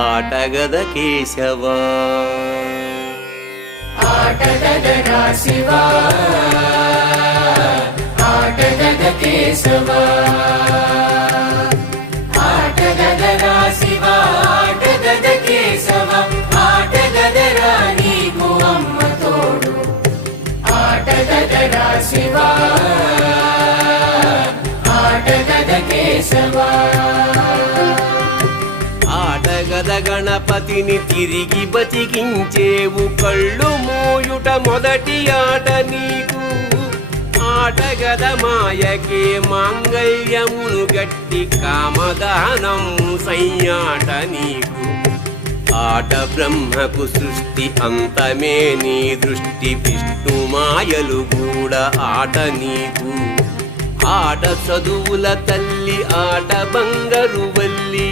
ఆటగద కేశవా ఆటగదరా శివా ఆటగద కేశవా ఆటగదరా శివా ఆటగద కేశవా ఆటగదరా నీకు అమ్మ తోడు ఆటగదరా శివా ఆటగద కేశవా ఆటగద గణపతిని తిరిగి బతికించేవు కళ్ళు మోయుట మొదటి ఆట నీకు ఆటగద మాయకే మాంగళ్యమును గట్టి కామదానం సయ్యాట నీకు ఆట బ్రహ్మకు సృష్టి అంతమే నీ దృష్టి విష్ణు మాయలు కూడా ఆట నీకు ఆట చదువుల తల్లి ఆట బంగారు వల్లి